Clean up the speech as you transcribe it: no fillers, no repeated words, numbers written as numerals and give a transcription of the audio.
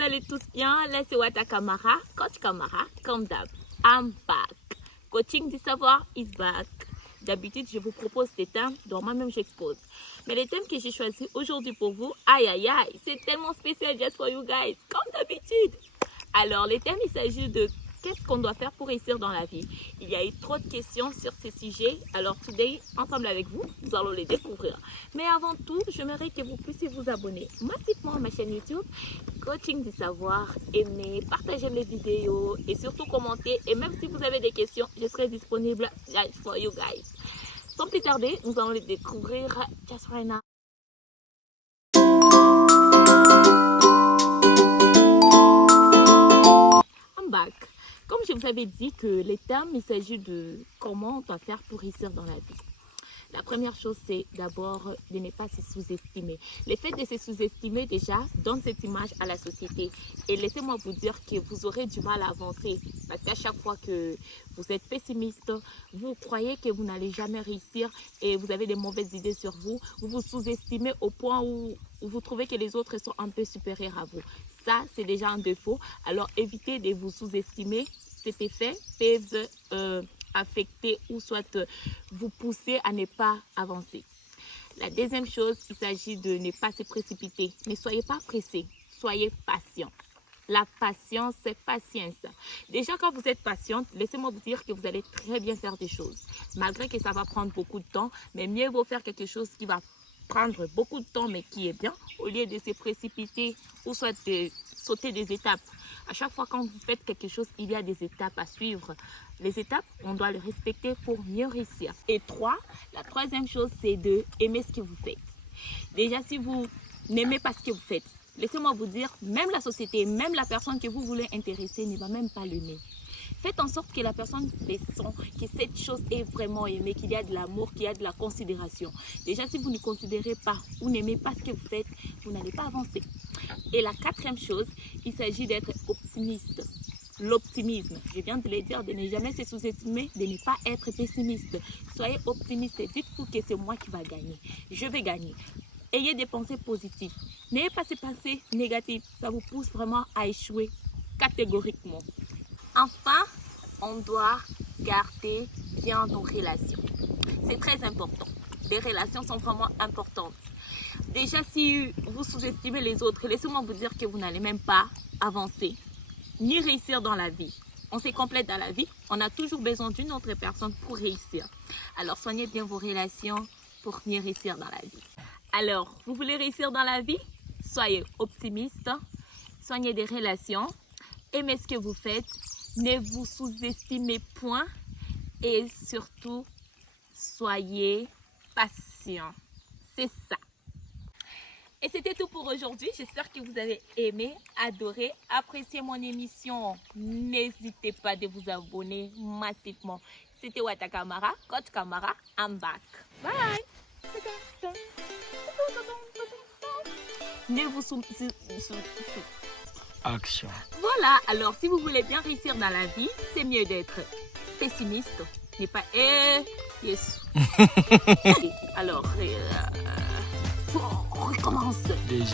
vous allez tous bien? Là, c'est Wata Kamara, coach Kamara, comme d'hab. I'm back. Coaching du savoir is back. D'habitude, je vous propose des thèmes dont moi-même j'expose. Mais les thèmes que j'ai choisis aujourd'hui pour vous, aïe aïe aïe, c'est tellement spécial just for you guys, comme d'habitude. Alors, les thèmes, il s'agit de qu'est-ce qu'on doit faire pour réussir dans la vie. Il y a eu trop de questions sur ces sujets. Alors, today, ensemble avec vous, nous allons les découvrir. Mais avant tout, j'aimerais que vous puissiez vous abonner massivement à ma chaîne YouTube, Coaching du savoir, aimer, partager mes vidéos et surtout commenter. Et même si vous avez des questions, je serai disponible just for you guys. Sans plus tarder, nous allons les découvrir just right now. I'm back. Comme je vous avais dit que les thèmes, il s'agit de comment on doit faire pour réussir dans la vie. La première chose, c'est d'abord de ne pas se sous-estimer. Le fait de se sous-estimer déjà donne cette image à la société. Et laissez-moi vous dire que vous aurez du mal à avancer. Parce qu'à chaque fois que vous êtes pessimiste, vous croyez que vous n'allez jamais réussir et vous avez des mauvaises idées sur vous. Vous vous sous-estimez au point où vous trouvez que les autres sont un peu supérieurs à vous. Ça, c'est déjà un défaut. Alors, évitez de vous sous-estimer. Cet effet peut affecter ou soit vous pousser à ne pas avancer. La deuxième chose, il s'agit de ne pas se précipiter. Ne soyez pas pressé, soyez patient. La patience, c'est patience. Déjà, quand vous êtes patiente, laissez-moi vous dire que vous allez très bien faire des choses. Malgré que ça va prendre beaucoup de temps, mais mieux vaut faire quelque chose qui va prendre beaucoup de temps, mais qui est bien, au lieu de se précipiter ou soit de sauter des étapes. À chaque fois quand vous faites quelque chose, il y a des étapes à suivre. Les étapes, on doit les respecter pour mieux réussir. Et la troisième chose, c'est de aimer ce que vous faites. Déjà, si vous n'aimez pas ce que vous faites, laissez-moi vous dire, même la société, même la personne que vous voulez intéresser ne va même pas l'aimer. Faites en sorte que la personne sent que cette chose est vraiment aimée, qu'il y a de l'amour, qu'il y a de la considération. Déjà, si vous ne considérez pas ou n'aimez pas ce que vous faites, vous n'allez pas avancer. Et la quatrième chose, il s'agit d'être optimiste. L'optimisme, je viens de le dire, de ne jamais se sous-estimer, de ne pas être pessimiste. Soyez optimiste et dites-vous que c'est moi qui va gagner. Je vais gagner. Ayez des pensées positives. N'ayez pas ces pensées négatives. Ça vous pousse vraiment à échouer catégoriquement. Enfin, on doit garder bien nos relations. C'est très important. Les relations sont vraiment importantes. Déjà, si vous sous-estimez les autres, laissez-moi vous dire que vous n'allez même pas avancer, ni réussir dans la vie. On se complète dans la vie. On a toujours besoin d'une autre personne pour réussir. Alors, soignez bien vos relations pour mieux réussir dans la vie. Alors, vous voulez réussir dans la vie? Soyez optimiste. Soignez des relations. Aimez ce que vous faites. Ne vous sous-estimez point. Et surtout, soyez patient. C'est ça. Et c'était tout pour aujourd'hui. J'espère que vous avez aimé, adoré, apprécié mon émission. N'hésitez pas de vous abonner massivement. C'était Wata Kamara, coach Kamara. I'm back. Bye. Ne vous Action. Voilà, alors si vous voulez bien réussir dans la vie, c'est mieux d'être pessimiste. N'est pas yes. Alors, on recommence. Déjà.